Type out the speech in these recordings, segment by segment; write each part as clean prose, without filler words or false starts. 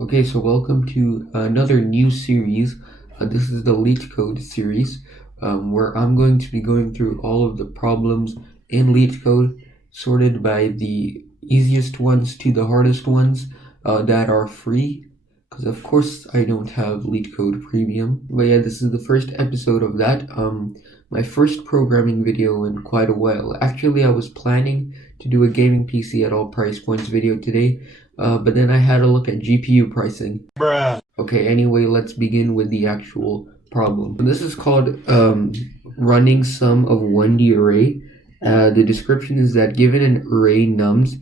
Okay, so welcome to another new series. This is the LeetCode series, where I'm going to be going through all of the problems in LeetCode, sorted by the easiest ones to the hardest ones that are free. Because of course I don't have LeetCode Premium. But yeah, this is the first episode of that. My first programming video in quite a while. Actually, I was planning to do a gaming PC at all price points video today. But then I had a look at GPU pricing. Bruh. Okay, anyway, let's begin with the actual problem. This is called running sum of 1D array. The description is that given an array nums,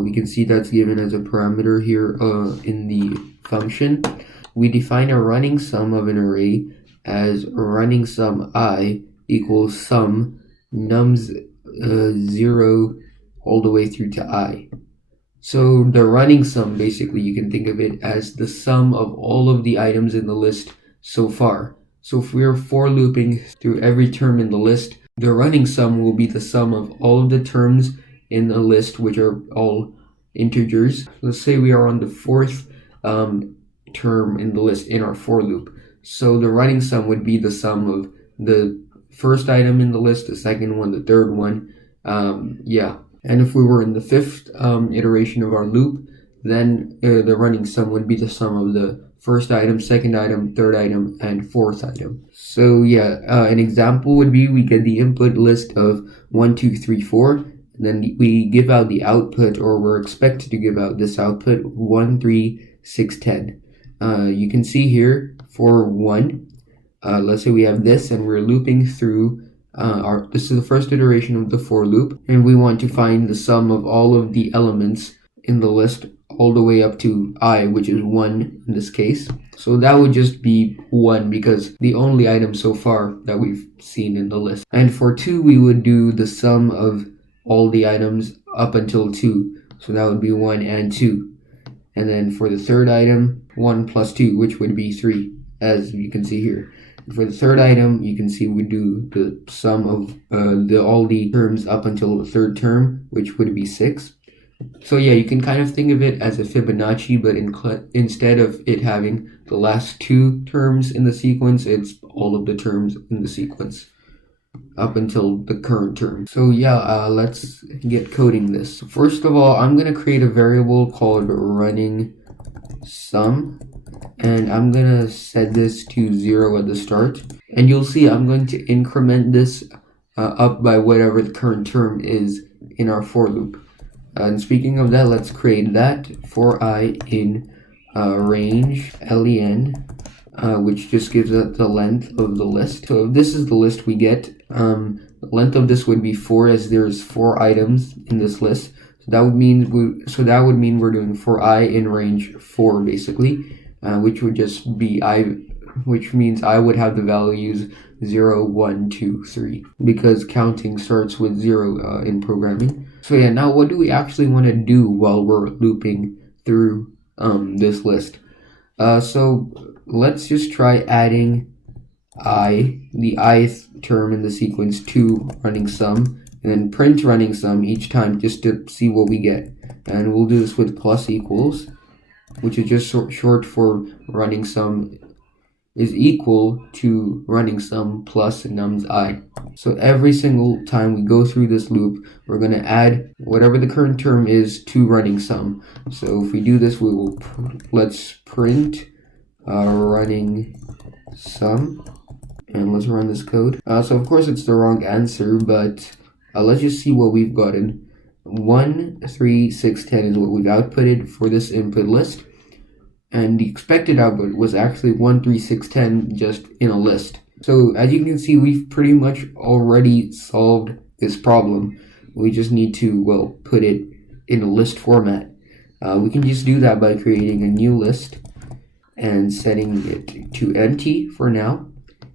we can see that's given as a parameter here in the function. We define a running sum of an array as running sum I equals sum nums 0 all the way through to I. So the running sum, basically, you can think of it as the sum of all of the items in the list so far. So if we're for looping through every term in the list, the running sum will be the sum of all of the terms in the list, which are all integers. Let's say we are on the fourth term in the list in our for loop. So the running sum would be the sum of the first item in the list, the second one, the third one, And if we were in the fifth iteration of our loop, then the running sum would be the sum of the first item, second item, third item, and fourth item. So yeah, an example would be we get the input list of 1, 2, 3, 4, and then we give out the output, or we're expected to give out this output, 1, 3, 6, 10. You can see here for 1, let's say we have this and we're looping through this is the first iteration of the for loop, and we want to find the sum of all of the elements in the list all the way up to I, which is 1 in this case. So that would just be 1 because the only item so far that we've seen in the list. And for 2, we would do the sum of all the items up until 2. So that would be 1 and 2. And then for the third item, 1 plus 2, which would be 3, as you can see here. For the third item, you can see we do the sum of all the terms up until the third term, which would be 6. So yeah, you can kind of think of it as a Fibonacci, but instead of it having the last 2 terms in the sequence, it's all of the terms in the sequence up until the current term. So yeah, let's get coding this. First of all, I'm going to create a variable called runningSum. And I'm gonna set this to 0 at the start, and you'll see I'm going to increment this up by whatever the current term is in our for loop. And speaking of that, let's create that for I in range len, which just gives us the length of the list. So if this is the list we get, the length of this would be 4, as there's 4 items in this list. So that would mean we're doing for I in range 4 basically. Which would just be which means I would have the values 0, 1, 2, 3, because counting starts with 0 in programming. So yeah, now what do we actually want to do while we're looping through this list? So let's just try adding the ith term in the sequence to running sum, and then print running sum each time just to see what we get. And we'll do this with plus equals, which is just short for running sum is equal to running sum plus nums I. So every single time we go through this loop, we're going to add whatever the current term is to running sum. So if we do this, let's print running sum, and let's run this code. So of course it's the wrong answer, but let's just see what we've gotten. 1, 3, 6, 10 is what we've outputted for this input list, and the expected output was actually 1, 3, 6, 10 just in a list. So as you can see, we've pretty much already solved this problem. We just need to, put it in a list format. We can just do that by creating a new list and setting it to empty for now.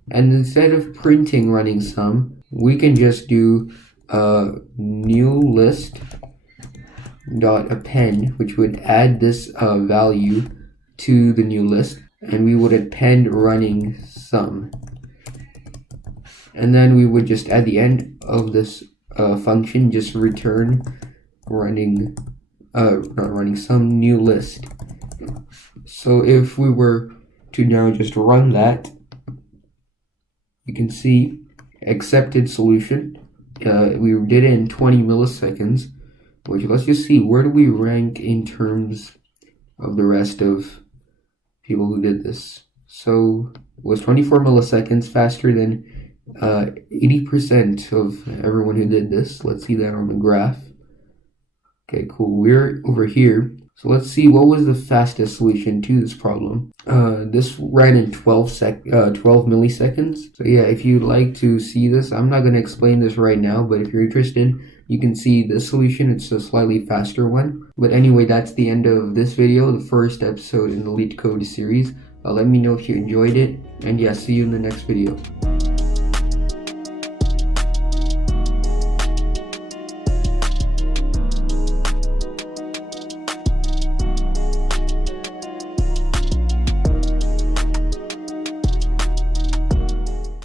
And instead of printing running sum, we can just do newList.append, which would add this value to the new list, and we would append running sum. And then we would just at the end of this function just return not running sum new list. So if we were to now just run that, you can see accepted solution. We did it in 20 milliseconds, which, let's just see, where do we rank in terms of the rest of people who did this? So it was 24 milliseconds, faster than 80% of everyone who did this. Let's see that on the graph. Okay, cool. We're over here. So let's see, what was the fastest solution to this problem? This ran in 12 milliseconds. So yeah, if you'd like to see this, I'm not going to explain this right now, but if you're interested, you can see this solution. It's a slightly faster one. But anyway, that's the end of this video, the first episode in the LeetCode series. Let me know if you enjoyed it, and yeah, see you in the next video.